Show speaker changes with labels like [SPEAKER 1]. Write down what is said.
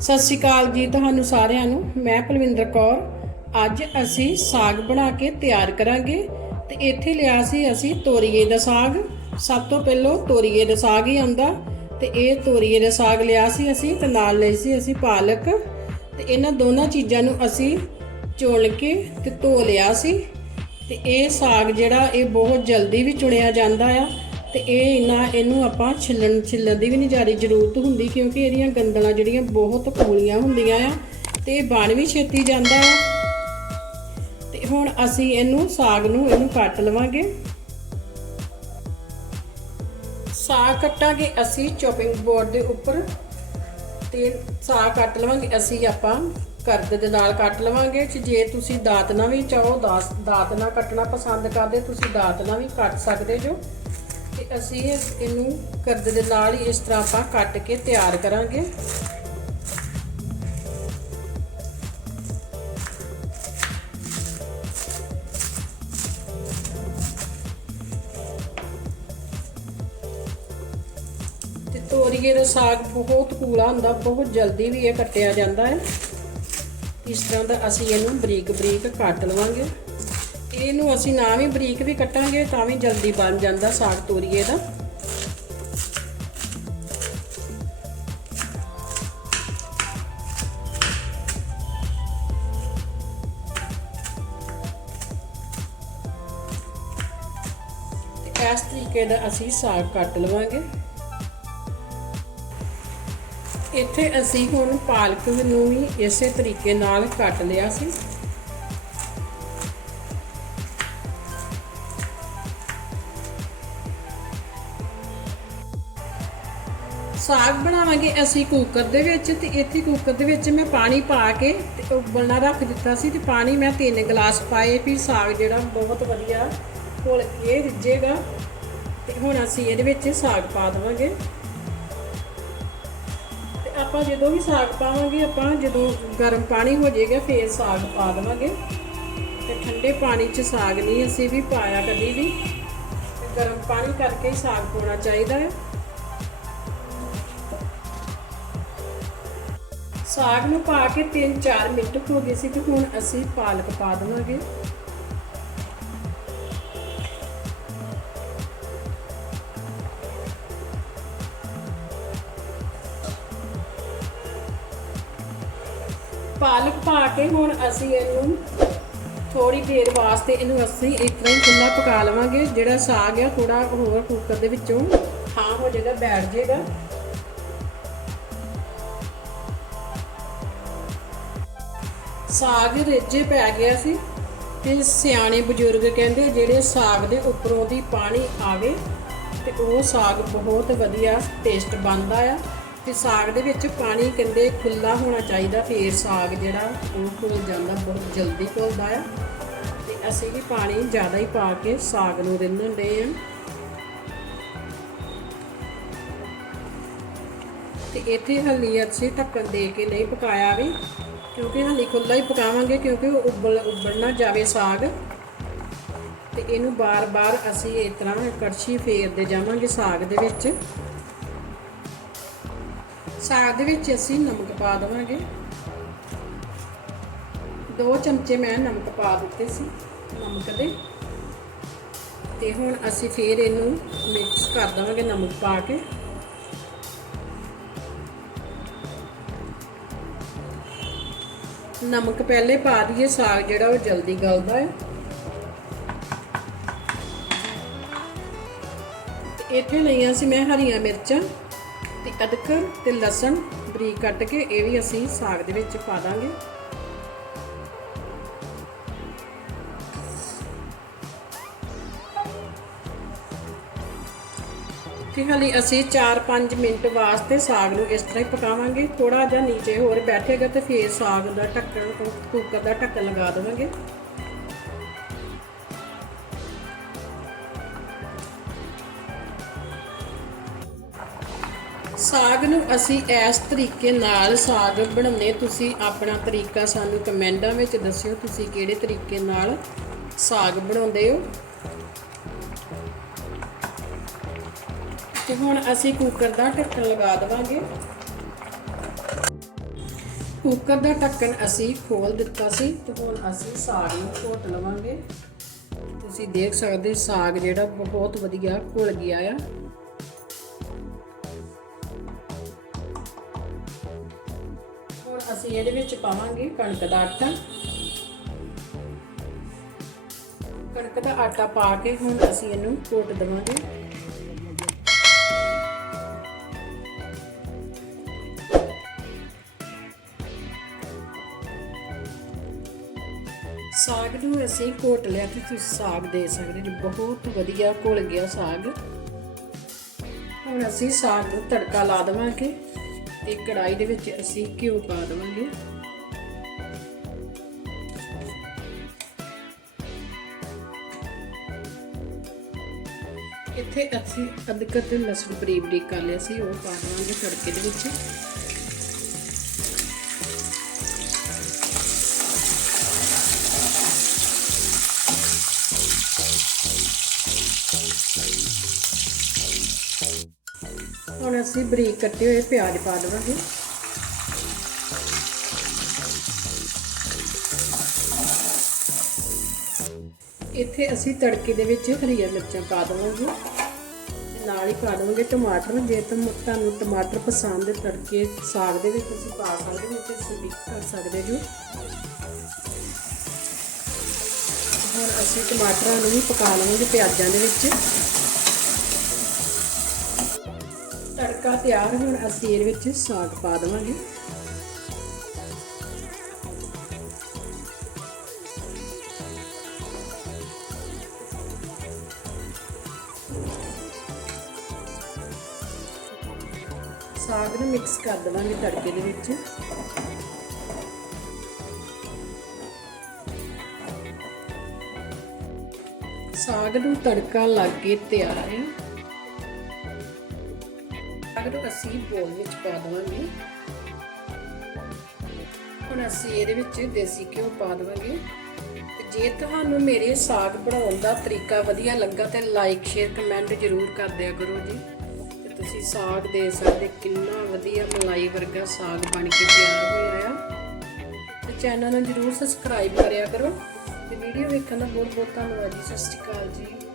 [SPEAKER 1] ਸਤਿ ਸ਼੍ਰੀ ਅਕਾਲ ਜੀ ਤੁਹਾਨੂੰ ਸਾਰਿਆਂ ਨੂੰ। ਮੈਂ ਪਲਵਿੰਦਰ ਕੌਰ। ਅੱਜ ਅਸੀਂ ਸਾਗ ਬਣਾ ਕੇ ਤਿਆਰ ਕਰਾਂਗੇ ਤੇ ਇੱਥੇ ਲਿਆ ਸੀ ਅਸੀਂ ਤੋਰੀਏ ਦਾ ਸਾਗ। ਸਭ ਤੋਂ ਪਹਿਲਾਂ ਤੋਰੀਏ ਦਾ ਸਾਗ ਹੀ ਆਉਂਦਾ ਤੇ ਇਹ ਤੋਰੀਏ ਦਾ ਸਾਗ ਲਿਆ ਸੀ ਅਸੀਂ ਤੇ ਨਾਲ ਲਈ ਸੀ ਅਸੀਂ ਪਾਲਕ। ਤੇ ਇਹਨਾਂ ਦੋਨਾਂ ਚੀਜ਼ਾਂ ਨੂੰ ਅਸੀਂ ਚੁਣ ਕੇ ਤੇ ਧੋ ਲਿਆ ਸੀ। ਤੇ ਇਹ ਸਾਗ ਜਿਹੜਾ ਇਹ ਬਹੁਤ ਜਲਦੀ ਵੀ ਚੁਣਿਆ ਜਾਂਦਾ ਆ। ਤੇ ਇਹ ਇਨਾ, ਇਹਨੂੰ ਆਪਾਂ ਛਿੱਲਣ ਛਿੱਲਣ ਦੀ ਵੀ ਨਹੀਂ ਜ਼ਿਆਦਾ ਜ਼ਰੂਰਤ ਹੁੰਦੀ, ਕਿਉਂਕਿ ਇਹਦੀਆਂ ਗੰਦਲਾਂ ਜਿਹੜੀਆਂ ਬਹੁਤ ਕੋਲੀਆਂ ਹੁੰਦੀਆਂ ਆ, ਤੇ ਇਹ ਬਣ ਵੀ ਛੇਤੀ ਜਾਂਦਾ ਆ। ਤੇ ਹੁਣ ਅਸੀਂ ਇਹਨੂੰ, ਸਾਗ ਨੂੰ ਇਹਨੂੰ ਕੱਟ ਲਵਾਂਗੇ। ਸਾਗ ਕੱਟਾਂਗੇ ਅਸੀਂ ਚੌਪਿੰਗ ਬੋਰਡ ਦੇ ਉੱਪਰ, ਤੇ ਸਾਗ ਕੱਟ ਲਵਾਂਗੇ ਅਸੀਂ ਆਪਾਂ, ਕਰਦ ਦੇ ਨਾਲ ਕੱਟ ਲਵਾਂਗੇ ਜੇ ਤੁਸੀਂ ਦਾਤ ਨਾਲ ਵੀ ਚਾਹੋ, ਦਾਸ- ਦਾਤ ਨਾਲ ਕੱਟਣਾ ਪਸੰਦ ਕਰਦੇ, ਤੁਸੀਂ ਦਾਤ ਨਾਲ ਵੀ ਕੱਟ ਸਕਦੇ ਜੋ। ਅਸੀਂ ਇਹਨੂੰ ਕਰਦ ਦੇ ਨਾਲ ਹੀ ਇਸ ਤਰ੍ਹਾਂ ਆਪਾਂ ਕੱਟ ਕੇ ਤਿਆਰ ਕਰਾਂਗੇ। ਤੇ ਤੋਰੀਏ ਦਾ ਸਾਗ ਬਹੁਤ ਕੂਲਾ ਹੁੰਦਾ, ਬਹੁਤ ਜਲਦੀ ਵੀ ਇਹ ਕੱਟਿਆ ਜਾਂਦਾ ਹੈ। ਇਸ ਤਰ੍ਹਾਂ ਦਾ ਅਸੀਂ ਇਹਨੂੰ ਬਰੀਕ ਬਰੀਕ ਕੱਟ ਲਵਾਂਗੇ। ਇਹਨੂੰ ਅਸੀਂ ਨਾ ਵੀ ਬਰੀਕ ਵੀ ਕੱਟਾਂਗੇ ਤਾਂ ਵੀ ਜਲਦੀ ਬਣ ਜਾਂਦਾ ਸਾਗ ਤੋਰੀਏ ਦਾ। ਇਸ ਤਰੀਕੇ ਦਾ ਅਸੀਂ ਸਾਗ ਕੱਟ ਲਵਾਂਗੇ। ਇੱਥੇ ਅਸੀਂ ਹੁਣ ਪਾਲਕ ਨੂੰ ਵੀ ਇਸੇ ਤਰੀਕੇ ਨਾਲ ਕੱਟ ਲਿਆ ਸੀ। ਸਾਗ ਬਣਾਵਾਂਗੇ ਅਸੀਂ ਕੁੱਕਰ ਦੇ ਵਿੱਚ ਤੇ ਇੱਥੇ ਕੁੱਕਰ ਦੇ ਵਿੱਚ ਮੈਂ ਪਾਣੀ ਪਾ ਕੇ ਤੇ ਉਬਲਣਾ ਰੱਖ ਦਿੱਤਾ ਸੀ ਤੇ ਪਾਣੀ ਮੈਂ ਤਿੰਨ ਗਲਾਸ ਪਾਏ, ਫਿਰ ਸਾਗ ਜਿਹੜਾ ਬਹੁਤ ਵਧੀਆ ਘੁਲ ਕੇ ਰਿੱਝੇਗਾ। ਤੇ ਹੁਣ ਅਸੀਂ ਇਹਦੇ ਵਿੱਚ ਸਾਗ ਪਾ ਦੇਵਾਂਗੇ। ਤੇ ਆਪਾਂ ਜਦੋਂ ਵੀ ਸਾਗ ਪਾਵਾਂਗੇ, ਆਪਾਂ ਜਦੋਂ ਗਰਮ ਪਾਣੀ ਹੋ ਜਾਏਗਾ, ਫੇਰ ਸਾਗ ਪਾ ਦੇਵਾਂਗੇ। ਤੇ ਠੰਡੇ ਪਾਣੀ 'ਚ ਸਾਗ ਨਹੀਂ ਅਸੀਂ ਵੀ ਪਾਇਆ ਕਦੀ ਵੀ। ਗਰਮ ਪਾਣੀ ਕਰਕੇ ਹੀ ਸਾਗ ਪਾਉਣਾ ਚਾਹੀਦਾ ਹੈ। ਸਾਗ ਨੂੰ ਪਾ ਕੇ 3-4 ਮਿੰਟ ਹੋ ਗਏ ਸੀ ਤੇ ਹੁਣ ਅਸੀਂ ਪਾਲਕ ਪਾ ਦੇਵਾਂਗੇ। ਪਾਲਕ ਪਾ ਕੇ ਹੁਣ ਅਸੀਂ ਇਹਨੂੰ ਥੋੜੀ ਦੇਰ ਵਾਸਤੇ ਇਹਨੂੰ ਅਸੀਂ ਇਸ ਤਰ੍ਹਾਂ ਹੀ ਖੁੱਲਾ ਪਕਾ ਲਵਾਂਗੇ। ਜਿਹੜਾ ਸਾਗ ਆ ਥੋੜਾ ਹੋਰ ਕੁੱਕਰ ਦੇ ਵਿੱਚੋਂ, ਹਾਂ, ਹੋ ਜਾਏਗਾ, ਬੈਠ ਜਾਏਗਾ। ਸਾਗ ਰਿੱਝੇ ਪੈ ਗਿਆ ਸੀ ਤੇ ਸਿਆਣੇ ਬਜ਼ੁਰਗ ਕਹਿੰਦੇ ਜਿਹੜੇ ਸਾਗ ਦੇ ਉੱਪਰੋਂ ਦੀ ਪਾਣੀ ਆਵੇ ਤੇ ਉਹ ਸਾਗ ਬਹੁਤ ਵਧੀਆ ਟੇਸਟ ਬਣਦਾ ਆ ਤੇ ਸਾਗ ਦੇ ਵਿੱਚ ਪਾਣੀ ਕਹਿੰਦੇ ਖੁੱਲਾ ਹੋਣਾ ਚਾਹੀਦਾ, ਫੇਰ ਸਾਗ ਜਿਹੜਾ ਉਹ ਘੁਲ ਜਾਂਦਾ, ਬਹੁਤ ਜਲਦੀ ਘੁਲਦਾ ਆ। ਤੇ ਅਸੀਂ ਵੀ ਪਾਣੀ ਜ਼ਿਆਦਾ ਹੀ ਪਾ ਕੇ ਸਾਗ ਨੂੰ ਰਿੰਨਣ ਦੇ ਆ। ਤੇ ਇੱਥੇ ਹਲੀ ਅਸੀਂ ਢੱਕਣ ਦੇ ਕੇ ਨਹੀਂ ਪਕਾਇਆ ਵੀ। ਕਿਉਂਕਿ ਹਲੀ ਖੁੱਲਾ ਹੀ ਪਕਾਵਾਂਗੇ ਕਿਉਂਕਿ ਉਹ ਉਬਲ ਉਬਲ ਨਾ ਜਾਵੇ ਸਾਗ। ਤੇ ਇਹਨੂੰ ਬਾਰ-ਬਾਰ ਅਸੀਂ ਇਸ ਤਰ੍ਹਾਂ ਕੜਛੀ ਫੇਰਦੇ ਜਾਵਾਂਗੇ ਸਾਗ ਦੇ ਵਿੱਚ। ਸਾਗ ਦੇ ਵਿੱਚ ਅਸੀਂ ਨਮਕ ਪਾ ਦੇਵਾਂਗੇ। ਦੋ ਚਮਚੇ ਮੈਂ ਨਮਕ ਪਾ ਦਿੱਤੇ ਸੀ ਨਮਕ ਦੇ। ਤੇ ਹੁਣ ਅਸੀਂ ਫੇਰ ਇਹਨੂੰ ਮਿਕਸ ਕਰ ਦੇਵਾਂਗੇ ਨਮਕ ਪਾ ਕੇ। ਨਮਕ ਪਹਿਲੇ ਪਾ ਦਈਏ, ਸਾਗ ਜਿਹੜਾ ਉਹ ਜਲਦੀ ਗਲਦਾ ਹੈ। ਇੱਥੇ ਲਈਆਂ ਸੀ ਮੈਂ ਹਰੀਆਂ ਮਿਰਚਾਂ ਤੇ ਅਦਰਕ ਤੇ ਲਸਣ ਬਰੀਕ ਕੱਟ ਕੇ ਇਹ ਵੀ ਅਸੀਂ ਸਾਗ ਦੇ ਵਿੱਚ ਪਾ ਦਾਂਗੇ। ਤੇ ਹਾਲੇ ਅਸੀਂ 4-5 ਮਿੰਟ ਵਾਸਤੇ ਸਾਗ ਨੂੰ ਇਸ ਤਰ੍ਹਾਂ ਹੀ ਪਕਾਵਾਂਗੇ। ਥੋੜਾ ਜਿਹਾ ਨੀਚੇ ਹੋਰ ਬੈਠੇਗਾ ਤੇ ਫੇਰ ਸਾਗ ਦਾ ਢੱਕਣ, ਕੁੱਕਰ ਦਾ ਢੱਕਣ ਲਗਾ ਦੇਵਾਂਗੇ। ਸਾਗ ਨੂੰ ਅਸੀਂ ਇਸ ਤਰੀਕੇ ਨਾਲ ਸਾਗ ਬਣਾਉਣੇ। ਤੁਸੀਂ ਆਪਣਾ ਤਰੀਕਾ ਸਾਨੂੰ ਕਮੈਂਟਾਂ ਵਿੱਚ ਦੱਸਿਓ, ਤੁਸੀਂ ਕਿਹੜੇ ਤਰੀਕੇ ਨਾਲ ਸਾਗ ਬਣਾਉਂਦੇ ਹੋ। ਤੇ ਹੁਣ ਅਸੀਂ ਕੁੱਕਰ ਦਾ ਢੱਕਣ ਲਗਾ ਦੇਵਾਂਗੇ। ਕੁੱਕਰ ਦਾ ਢੱਕਣ ਅਸੀਂ ਖੋਲ ਦਿੱਤਾ ਸੀ ਤੇ ਹੁਣ ਅਸੀਂ ਸਾਗ ਨੂੰ ਘੋਟ ਲਵਾਂਗੇ। ਤੁਸੀਂ ਦੇਖ ਸਕਦੇ ਸਾਗ ਜਿਹੜਾ ਬਹੁਤ ਵਧੀਆ ਘੁਲ ਗਿਆ ਆ। ਹੁਣ ਅਸੀਂ ਇਹਦੇ ਵਿੱਚ ਪਾਵਾਂਗੇ ਕਣਕ ਦਾ ਆਟਾ। ਕਣਕ ਦਾ ਆਟਾ ਪਾ ਕੇ ਹੁਣ ਅਸੀਂ ਇਹਨੂੰ ਘੋਟ ਦੇਵਾਂਗੇ। ਸਾਗ ਨੂੰ ਅਸੀਂ ਘੋਟ ਲਿਆ ਤੇ ਤੁਸੀਂ ਸਾਗ ਦੇ ਸਕਦੇ ਜੀ ਬਹੁਤ ਵਧੀਆ ਘੁਲ ਗਿਆ ਸਾਗ। ਹੁਣ ਅਸੀਂ ਸਾਗ ਨੂੰ ਤੜਕਾ ਲਾ ਦੇਵਾਂਗੇ ਤੇ ਕੜਾਈ ਦੇ ਵਿੱਚ ਅਸੀਂ ਘਿਓ ਪਾ ਦੇਵਾਂਗੇ। ਇੱਥੇ ਅਸੀਂ ਅਦਰਕ ਤੇ ਲਸਣ ਬਰੀਕ ਬਰੀਕ ਕਰ ਲਿਆ ਸੀ, ਉਹ ਪਾ ਦੇਵਾਂਗੇ ਤੜਕੇ ਦੇ ਵਿੱਚ। ਅਸੀਂ ਬਰੀਕ ਕੱਟੇ ਹੋਏ ਪਿਆਜ਼ ਪਾ ਦੇਵਾਂਗੇ। ਇੱਥੇ ਅਸੀਂ ਤੜਕੇ ਦੇ ਵਿੱਚ ਹਰੀਆਂ ਮਿਰਚਾਂ ਪਾ ਦੇਵਾਂਗੇ। ਨਾਲ ਹੀ ਪਾ ਦੇਵਾਂਗੇ ਟਮਾਟਰ। ਜੇ ਤੁਮ, ਤੁਹਾਨੂੰ ਟਮਾਟਰ ਪਸੰਦ ਹੈ, ਤੜਕੇ ਸਾਗ ਦੇ ਵਿੱਚ ਤੁਸੀਂ ਪਾ ਸਕਦੇ ਹੋ ਤੇ ਤੁਸੀਂ ਕਰ ਸਕਦੇ ਜੋ ਹੁਣ ਅਸੀਂ ਟਮਾਟਰਾਂ ਨੂੰ ਵੀ ਪਕਾ ਲਵਾਂਗੇ ਪਿਆਜ਼ਾਂ ਦੇ ਵਿੱਚ। ਤੜਕਾ ਤਿਆਰ ਹੁਣ, ਅਸੀਂ ਇਹਦੇ ਵਿੱਚ ਸਾਗ ਪਾ ਦੇਵਾਂਗੇ। ਸਾਗ ਨੂੰ ਮਿਕਸ ਕਰ ਦੇਵਾਂਗੇ ਤੜਕੇ ਦੇ ਵਿੱਚ। ਸਾਗ ਨੂੰ ਤੜਕਾ ਲੱਗ ਕੇ ਤਿਆਰ ਹੈ। ਸਾਗ ਅਸੀਂ ਬੋਲ ਵਿੱਚ ਪਾ ਦੇਵਾਂਗੇ, ਹੁਣ ਅਸੀਂ ਇਹਦੇ ਵਿੱਚ ਦੇਸੀ ਘਿਓ ਪਾ ਦੇਵਾਂਗੇ। ਜੇ ਤੁਹਾਨੂੰ ਮੇਰੇ ਸਾਗ ਬਣਾਉਣ ਦਾ ਤਰੀਕਾ ਵਧੀਆ ਲੱਗਾ ਤੇ ਲਾਈਕ ਸ਼ੇਅਰ ਕਮੈਂਟ ਜ਼ਰੂਰ ਕਰ ਦਿਆ ਕਰੋ ਜੀ। ਤੇ ਤੁਸੀਂ ਸਾਗ ਦੇ ਸਕਦੇ ਕਿੰਨਾ ਵਧੀਆ ਮਲਾਈ ਵਰਗਾ ਸਾਗ ਬਣ ਕੇ ਤਿਆਰ ਹੋਇਆ ਆ। ਤੇ ਚੈਨਲ ਨੂੰ ਜ਼ਰੂਰ ਸਬਸਕ੍ਰਾਈਬ ਕਰਿਆ ਕਰੋ। ਤੇ ਵੀਡੀਓ ਵੇਖਣ ਦਾ ਬਹੁਤ ਬਹੁਤ ਧੰਨਵਾਦ ਜੀ। ਸਤਿ ਸ਼੍ਰੀ ਅਕਾਲ ਜੀ।